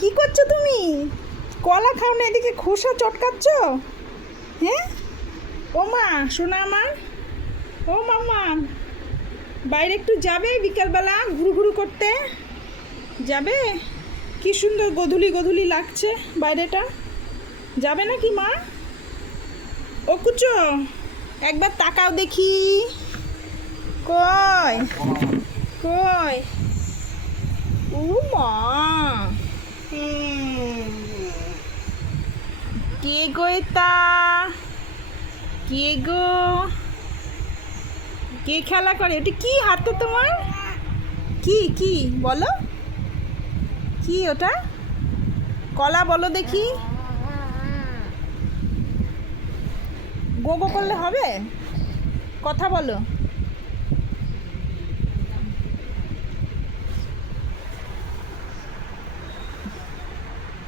কি করছো তুমি? কলা খাও না, এদিকে খোসা চটকাচ্ছ? হ্যাঁ, ও মা শোনা আমার, ও মামা, বাইরে একটু যাবে বিকালবেলা ঘুরু ঘুরু করতে? যাবে? কি সুন্দর গধূলি গধূলি লাগছে বাইরেটা, যাবে নাকি মা? ও কুচো, একবার তাকাও দেখি। কই কই? ও মা, কে গো এটা? কে গো? কে খেলা করে? ওটা কি হাতে তোমার? কি কি বলো, কি ওটা? কলা বলো দেখি। গো গো করলে হবে? কথা বলো।